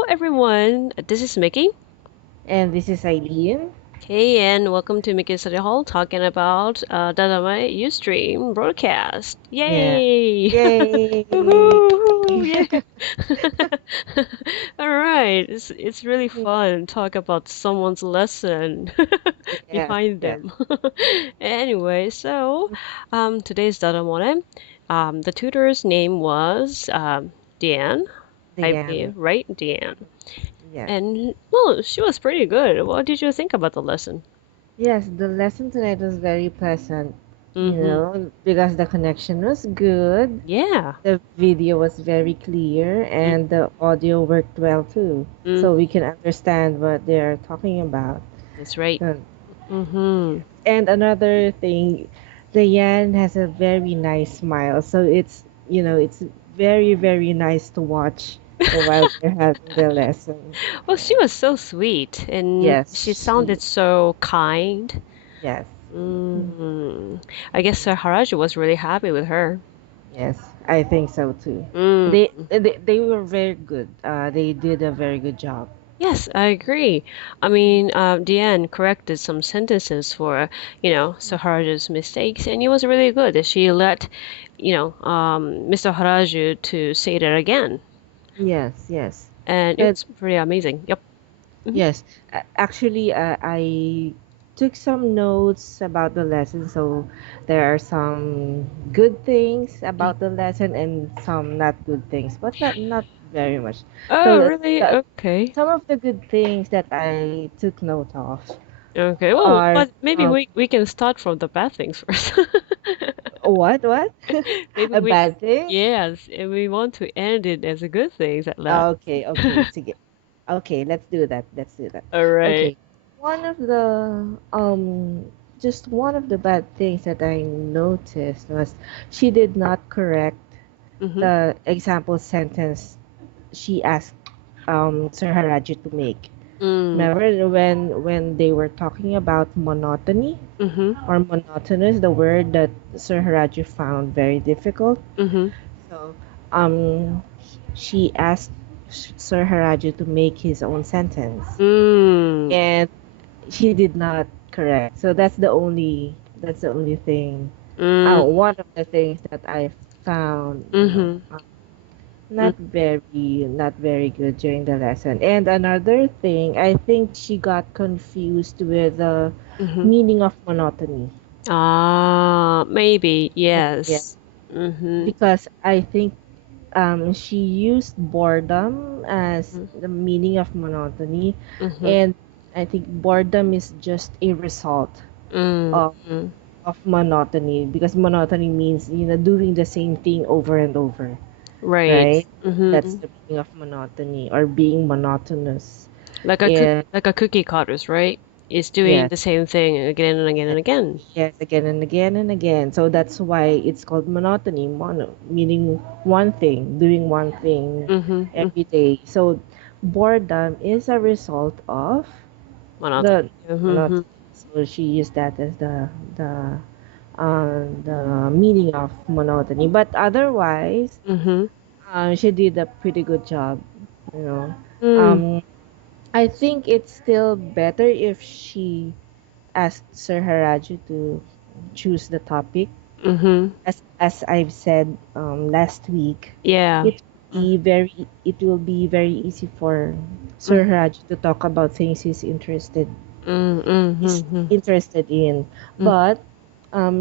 Hello, everyone. This is Miki. And this is Ailene. Hey, and welcome to Miki Study Hall, talking about Dadamore Ustream broadcast. Yeah. Yay! Yay! Woohoo! Yeah. All right. It's really fun to talk about someone's lesson Yes, behind yes. them. Anyway, so today's Dadamore. The tutor's name was Dianne, I Diane. believe, right? Dianne. Yes. And well, she was pretty good. What did you think about the lesson? Yes, the lesson tonight was very pleasant, Mm-hmm. because the connection was good, Yeah. the video was very clear, Mm, and the audio worked well too. So mm, we can understand what they're talking about. that's right. Uh, Mm-hmm. And another thing, Diane has a very nice smile. So it's very, very nice to watch while they're having the lesson. Well, she was so sweet and she Yes, sounded so kind. yes, Mm. I guess Sir Haraj was really happy with her. yes, I think so too. Mm. They were very good. They did a very good job. Yes, I agree. I mean, Deanne corrected some sentences for, Sir Haraj's mistakes, and it was really good. She let, Mr. Haraju to say that again. Yes, yes, And it and was pretty amazing. Yep. Mhm. yes. Actually, I took some notes about the lesson, so there are some good things about the lesson and some not good things, but not very much. Oh, So really? the, Okay. some of the good things that I took note of Okay. Well, are but maybe we can start from the bad things first. what Maybe a we, bad thing. yes, and we want to end it as a good things at last. Okay, okay, sige. Okay, let's do that. Let's do that. All right. Okay. One of the just one of the bad things that I noticed was she did not correct Mm-hmm. the example sentence she asked Sir Haraji to make. Mm. Remember when they were talking about monotony Mm-hmm. or monotonous, the word that Sir Haraji found very difficult. Mm-hmm. So she asked Sir Haraji to make his own sentence, Mm. and he did not correct. So that's the only thing. Mm. One of the things that I found, Mm-hmm. not very good during the lesson. And another thing, I think she got confused with the Mm-hmm. meaning of monotony. Ah, maybe, Yeah, yes. Mm-hmm. because I think she used boredom as the meaning of monotony, Mm-hmm. and I think boredom is just a result of Mm-hmm. of monotony, because monotony means doing the same thing over and over, Right. right? That's Mm-hmm. the meaning of monotony, or being monotonous. Like And a cookie cutters, right? It's doing yes, the same thing again and again and yes, again. yes, again and again and again. So that's why it's called monotony, meaning one thing, doing one thing Mm-hmm. every day. So boredom is a result of the Monotony. Mm-hmm. monotony. So she used that as the meaning of monotony. But otherwise, Mm-hmm. she did a pretty good job. You know, Mm. um, I think it's still better if she asked Sir Haraju to choose the topic. Mm-hmm. As I've said last week, Yeah. it will be very easy for Sir Mm-hmm. Haraju to talk about things he's Mm-hmm. interested in. Mm-hmm. But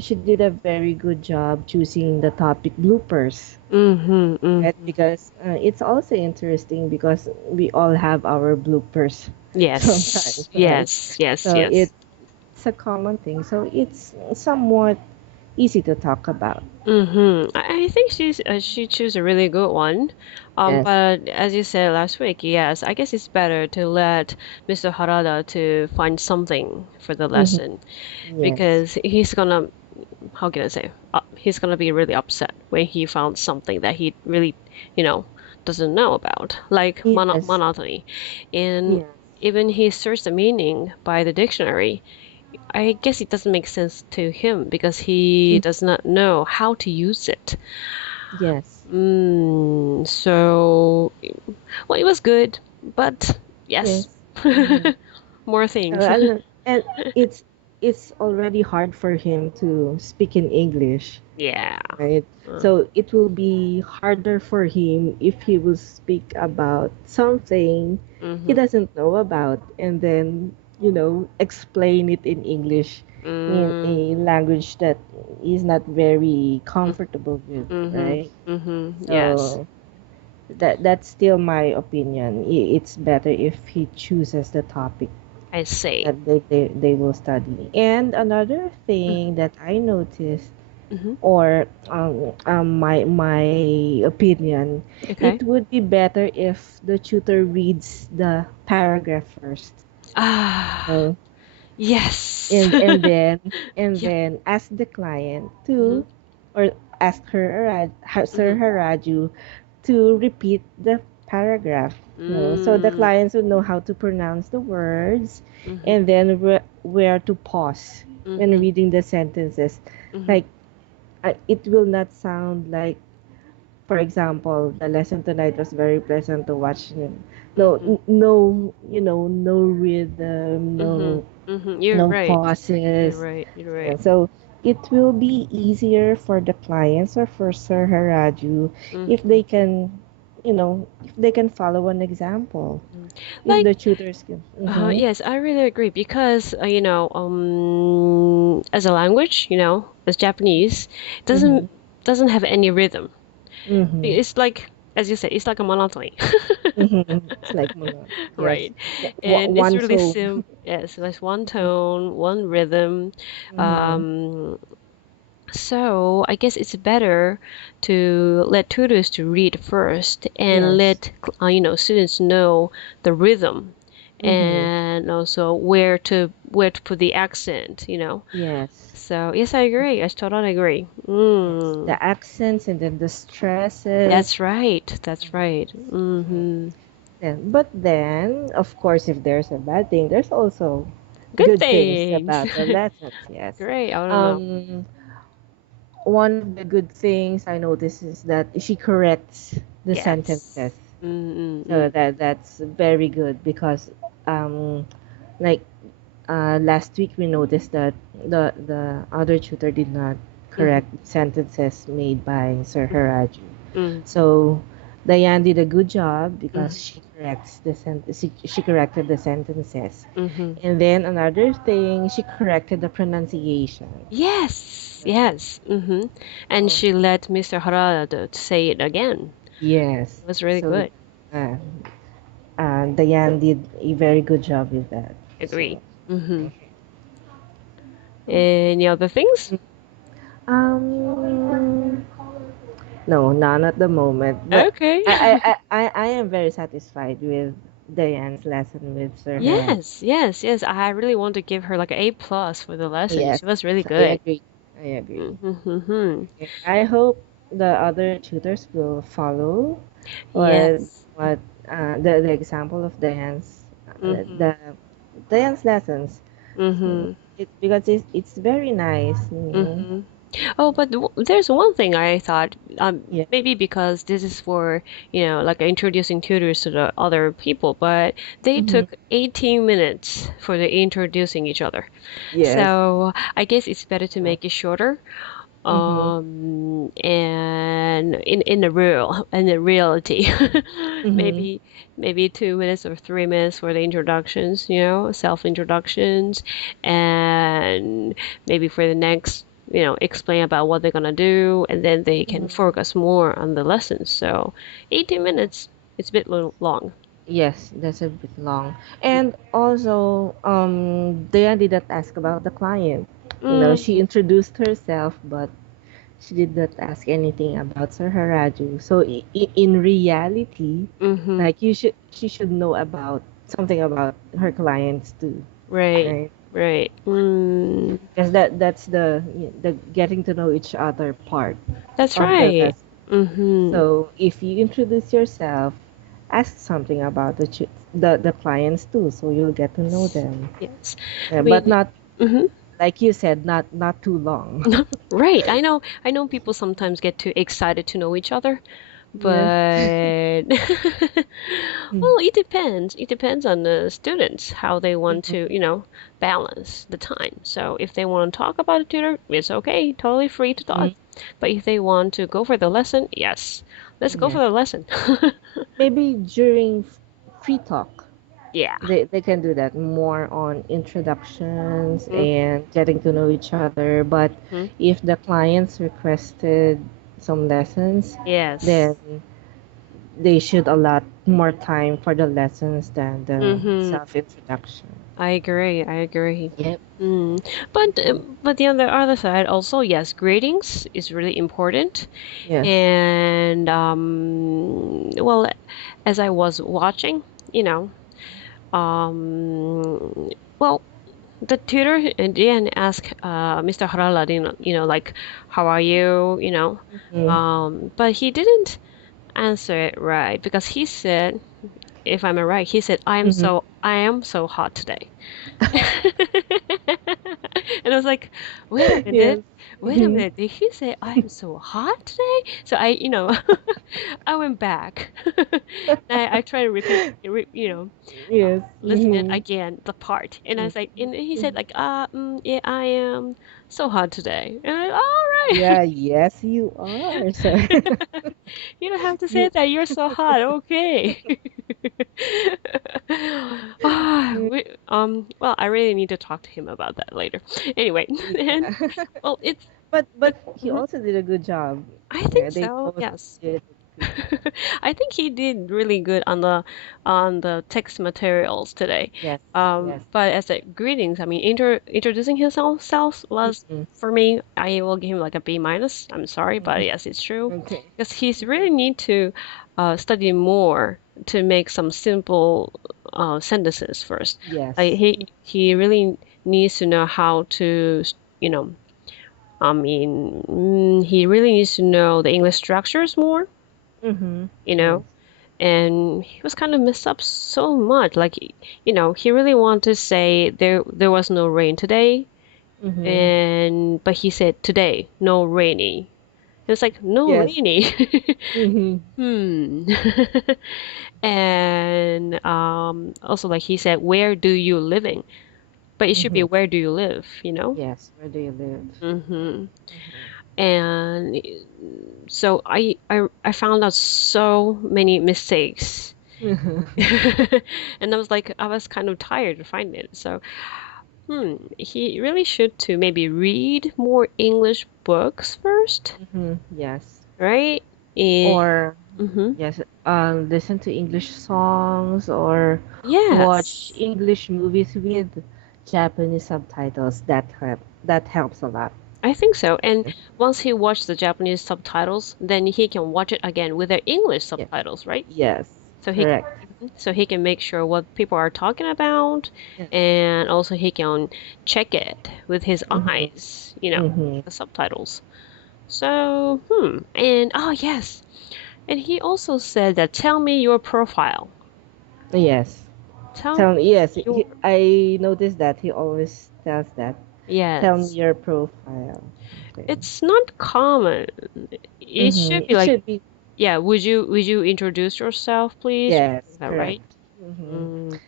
she did a very good job choosing the topic bloopers, Mm-hmm. right? Mm-hmm. Because it's also interesting because we all have our bloopers Yes. sometimes, right? Yes. Yes. So Yes. it's a common thing. So it's somewhat easy to talk about. Mm-hmm. I think she chose a really good one. Yes. But as you said last week, yes, I guess it's better to let Mr. Harada to find something for the Hmm. lesson Yes. because he's gonna, how can I say, he's gonna be really upset when he found something that he really, you know, doesn't know about, like Yes. monotony, and Yes. even he searched the meaning by the dictionary. I guess it doesn't make sense to him because he Mm. does not know how to use it. Yes. So, well, it was good. But yes, Yes. Mhm. more things. And it's already hard for him to speak in English, Yeah. right? So it will be harder for him if he will speak about something he Mm-hmm. doesn't know about and then, explain it in English in Mm, a language that he's not very comfortable with, mm-hmm. right? Mm-hmm. Yes, So that's still my opinion. It's better if he chooses the topic I see. that they will study. And another thing that I noticed, Mm-hmm. or my opinion, Okay. it would be better if the tutor reads the paragraph first. Ah, So, yes. and Yeah. then ask the client Mm-hmm. to, or ask Sir Mm-hmm. Haraju to repeat the paragraph. So the Mm, clients will know how to pronounce the words mm-hmm. and then where to pause when Mm-hmm. reading the sentences. Mm-hmm. Like, it will not sound like, for example, the lesson tonight was very pleasant to watch. No, Mm-hmm. no, no rhythm, Mm-hmm. no Mm-hmm. You're no right. You're pauses. right. You're right. Yeah, so it will be easier for the clients or for Sir Haraju if Mm-hmm. they can, if they can follow an example. If Like, the tutors can. Mm-hmm. yes, I really agree because as a language, as Japanese, Mm-hmm. doesn't have any rhythm. Mm-hmm. It's like, as you said, it's like a monotony. Mm-hmm. It's like mono. Yes. Right. And it's One really tone. simple. Yes, there's one tone, one rhythm. Mm-hmm. Um, so I guess it's better to let tutors to read first and Yes. let students know the rhythm Mm-hmm. and also where to put the accent. Yes. So yes, I agree. I totally agree. Yes. Mm. The accents and then the stresses. That's right. That's right. Mhm. Mm-hmm. But then, of course, if there's a bad thing, there's also Good good things things. about the lessons. Yes. Great. I don't know. Um, One of the good things I notice is that she corrects the Yes. sentences. So Mm-mm-mm. that's very good because, um, like, last week we noticed that the other tutor did not Mm-hmm. correct sentences made by Sir Haraju. Mm-hmm. So Diane did a good job because Mm-hmm. she corrected the sentences. Mm-hmm. And then another thing, she corrected the pronunciation. Yes. Yes. Mm-hmm. And Oh, she let Mr. Harada to say it again. yes. It was really So good. uh, Diane did a very good job with that. Agree. So Mm-hmm. Any other things? um no, none at the moment. But Okay. I am very satisfied with Diane's lesson with Sir Haraj. Yes. Yes. Yes. I really want to give her like an A+ for the lesson. Yes, She was really I good. agree. I agree. Mm-hmm. I hope the other tutors will follow what Yes. what the example of Mm-hmm. the Diane's lessons. Mm-hmm. Because it's very nice. Mm-hmm. Oh, but there's one thing I thought, Yeah. maybe because this is for, like introducing tutors to the other people, but they Mm-hmm. took 18 minutes for the introducing each other. Yes. So I guess it's better to make it shorter. Mm-hmm. And in the reality, Mm-hmm. maybe 2 minutes or 3 minutes for the introductions, self introductions, and maybe for the next, explain about what they're gonna do, and then they can Mm-hmm. focus more on the lessons. So 18 minutes, it's a bit long. Yes, that's a bit long. And also, Diane did not ask about the client. She Mm, introduced herself, but she did not ask anything about Sir Haraju. So in reality, mm-hmm. like she should know about something about her clients too, Right, right? right. Because that's the getting to know each other part That's of the right. lesson. Mm-hmm. So if you introduce yourself, ask something about the clients too, so you'll get to know them. Yes. Yeah, I but mean, not mhm. like you said, not too long. Right. I know people sometimes get too excited to know each other, But Mm. well, it depends. It depends on the students how they want to, balance the time. So if they want to talk about a tutor, it's okay, totally free to talk. But if they want to go for the lesson, yes, let's go for Yes. the lesson. Maybe during free talk, Yeah. they can do that more on introductions and getting to know each other. But Mhm. if the clients requested some lessons, Yes. then they should allot more time for the lessons than the self-introduction. I agree. I agree. Yep. But the other side also, yes, greetings is really important. Yes. And well, as I was watching, well, the tutor then asked Mr. Harala, like, how are you, but he didn't answer it right because he said, if I'm right, he said, I am so hot today. And I was like, wait a minute, Yes. did he say I'm so hot today? So I went back. I tried to repeat, Yes. listen it again, the part. And I was like, and he said like, yeah, I am so hot today. And I'm like, all right. Yeah, yes, you are. So, You don't have to say you, that. You're so hot. Okay. Well, I really need to talk to him about that later. Anyway, and well, it's but he also did a good job. I Yeah, think they so. both Yes. did good. I think he did really good on the text materials today. Yes, yes. But as a greetings, I mean, introducing himself was Mhm. for me. I will give him like a B minus. I'm sorry, but yes, it's true Okay. because he's really need to study more to make some simple sentences first. Yes. Like he really needs to know how to, you know, I mean, he really needs to know the English structures more, Mm-hmm. you Yes. know, and he was kind of messed up so much. Like, he really wanted to say there was no rain today, Mm-hmm. but he said today, no rainy. It's like no Yes. rainy. Mm-hmm. Hmm. And also like he said, where do you living? But it should be Mm-hmm. where do you live, you know? Yes. Where do you live? Mm-hmm. And so I found out so many mistakes. Mm-hmm. And I was kind of tired to find it. So, he really should to maybe read more English books first, Mm-hmm. Yes. right? And, Or hmm yes, listen to English songs or watch yes, English movies with Japanese subtitles. That helps a lot. I think so. And once he watched the Japanese subtitles, then he can watch it again with the English Yes. subtitles, right? Yes. So Correct. he can make sure what people are talking about, Yes. and also he can check it with his Mm-hmm. eyes, Mm-hmm. the subtitles. So, and oh yes, and he also said that tell me your profile. Yes. Tell Yes, your I noticed that he always tells that. Tell me yes. your profile. Okay. It's not common. It Mm-hmm. should be It like, should be. yeah, would you introduce yourself, please? Yes, Is that right? correct. Mm-hmm. Mm,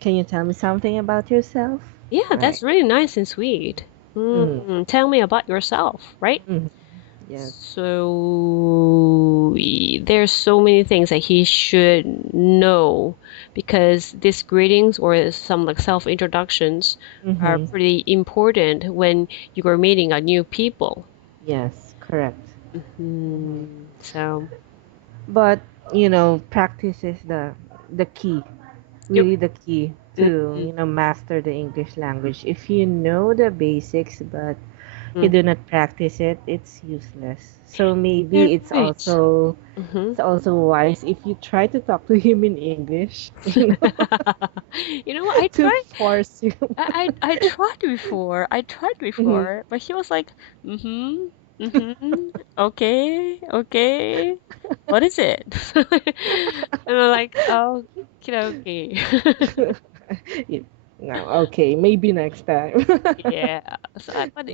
Can you tell me something about yourself? yeah, Right. that's really nice and sweet. Mm-hmm. Tell me about yourself, right? Mm-hmm. Yes. So there's so many things that he should know because these greetings or some like self introductions are Mm-hmm. pretty important when you are meeting a new people. Yes, correct. Mm-hmm. So, But practice is the key, yep. really the key to Mhm. master the English language. If you know the basics, but you Mhm. do not practice it, it's useless. So maybe You're it's right. also Mhm. it's also wise if you try to talk to him in English, You know what? I to tried. force you. I tried before. I tried Mhm. before, but he was like, mm-hmm, mm-hmm, okay, okay. What is it? And I'm like, oh, okay. Yeah. No, okay, maybe next time. Yeah. But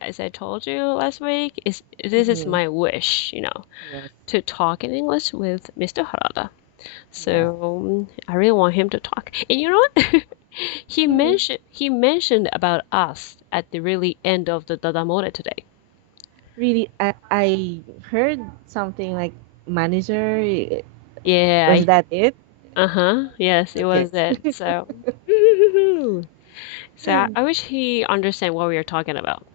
as I told you last week, this is Mhm. my wish, Yes, to talk in English with Mr. Harada. yes. So I really want him to talk. And you know what? Mhm. He mentioned about us at the really end of the Dadamore today. Really, I heard something like manager. Yeah. Was that it? Uh-huh. Yes, it Okay. was it. So I wish he understand what we are talking about.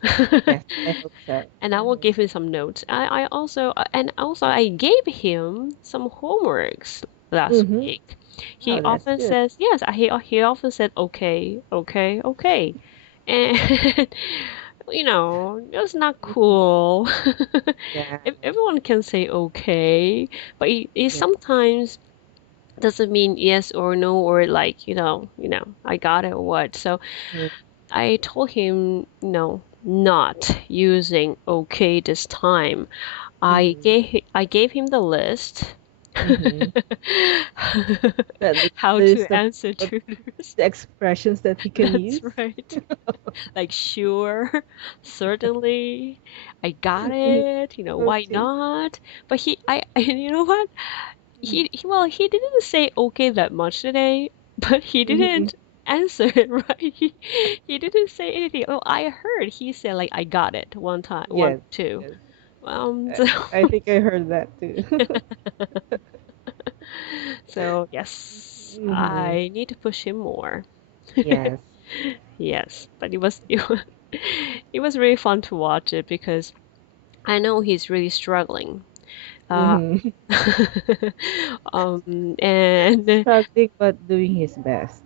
Yes, I hope so. And I will Mhm. give him some notes. I also I gave him some homeworks last Mhm. week. He Oh, that's often good. says yes. He often said okay, okay, okay, and it's not Mhm. cool. Yeah. If everyone can say okay, but he Yeah. sometimes doesn't mean yes or no or like I got it or what. So Mhm. I told him, not using okay this time. Mhm. I gave him the list Mhm. how There's to answer the tutors. the expressions that he can That's use. right. Like sure, certainly, I got Mhm. it. Why Okay. not? But you know what? He didn't say okay that much today, but he Mhm. didn't answer it right. He didn't say anything. Oh, I heard he said like I got it one time, one, Yes. two. Yes. So, I think I heard that too. so yes, Mhm. I need to push him more. Yes. Yes, but it was really fun to watch it because I know he's really struggling. Uh, Mhm. and Struggling but doing his best.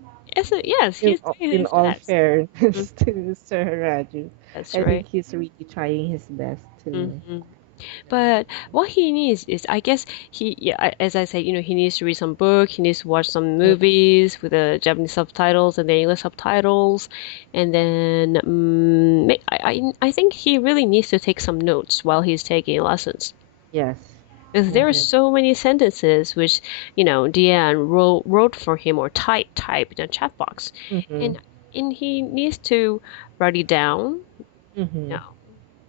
yes, he's doing In his all best. fairness Mhm, to Sir Raju, that's I think right. he's really trying his best too. hmm But what he needs is, I guess as I said, he needs to read some book, he needs to watch some Mm. movies with the Japanese subtitles and the English subtitles, and then I think he really needs to take some notes while he's taking lessons. Yes. Because there are Mhm. so many sentences which, Diane wrote for him or type in a chat box, Mhm. and he needs to write it down, Mhm.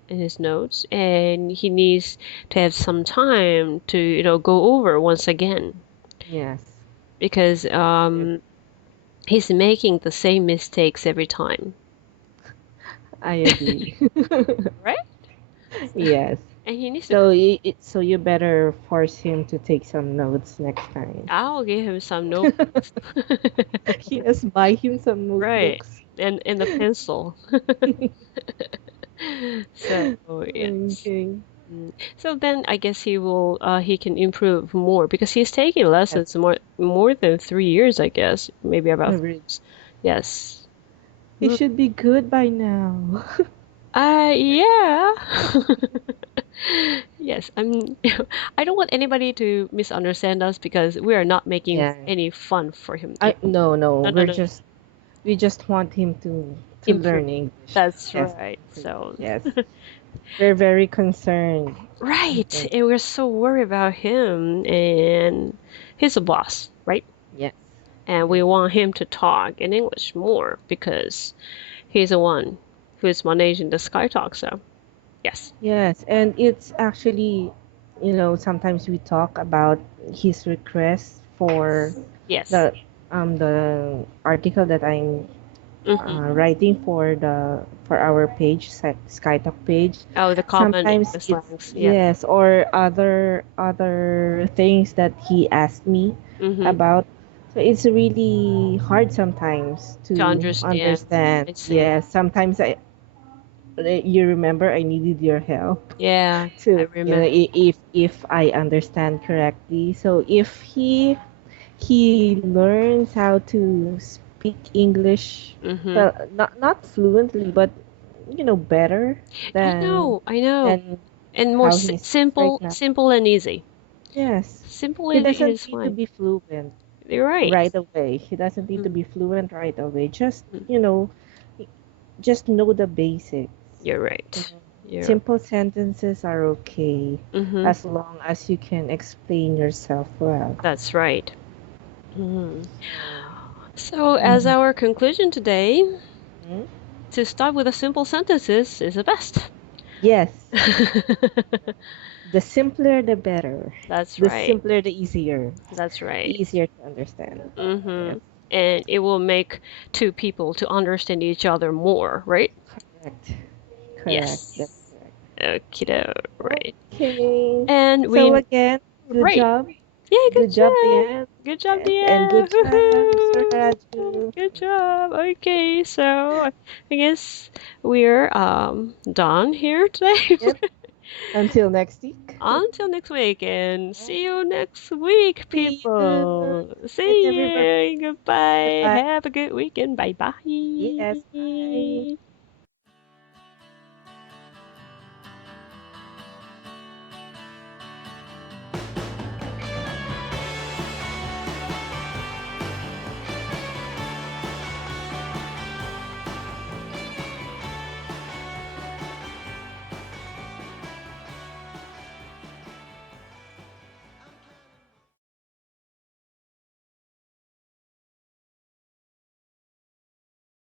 in his notes, and he needs to have some time to go over once again Yes. because Yep. he's making the same mistakes every time, I agree. right? Yes. And he needs to. So you better force him to take some notes next time. I'll give him some notebooks, Yes, buy him some right? notebooks. And the pencil. So yes. Okay. So then I guess he can improve more because he's taking Yes. lessons more than 3 years, I guess. Maybe about 3 years. Yes. He should be good by now. Yeah. Yes, I don't want anybody to misunderstand us because we are not making Yeah. any fun for him. I no, No, no, no, no. we just want him to Improve. learn English. That's Yes, right. improve. So, Yes. We're very concerned, I right. think. And we're so worried about him and he's a boss, right? Yes. And we Yes. want him to talk in English more because he's the one who is managing the Skytalk. So, yes. Yes, and it's actually, sometimes we talk about his request for Yes. the the article that I'm Mm-hmm. writing for our page, Skytalk page. Oh, the common Sometimes English it's slangs. Yeah. yes, or other things that he asked me Mm-hmm. about. So it's really hard sometimes To to understand. understand. I see. Yes, sometimes you remember I needed your help Yeah, I to, remember. if I understand correctly. So if he learns how to speak English, Mm-hmm. well, not fluently, but better than I know. than And more how he speaks right simple, now. simple and easy. Yes, Simple he and easy doesn't is need to fine. be fluent You're right. right away. He doesn't need to be fluent right away. Mhm. Just know the basics. You're You right. know, You're. simple sentences are okay Mm-hmm. as long as you can explain yourself well. That's right. Mm-hmm. So. So, as our conclusion today, Mhm. to start with a simple sentences is the best. Yes. The simpler, the better. That's The right. simpler, the easier. That's right. Easier to understand. Mm-hmm. Yes. And it will make two people to understand each other more, right? Correct. Correct. Yes. That's correct. Okay, right. Okay. And we So again, good right. job. Yeah, Good job, Dianne. Good job, Yes, Dianne. and good job, Woohoo. Sir Raju. Good job. Okay, so I guess we're done here today. Yep. Until next week. Until next week, and see you next week, See you. people. Good, See everybody. you. Goodbye. Goodbye. Have a good weekend. Bye bye. Yes. Bye.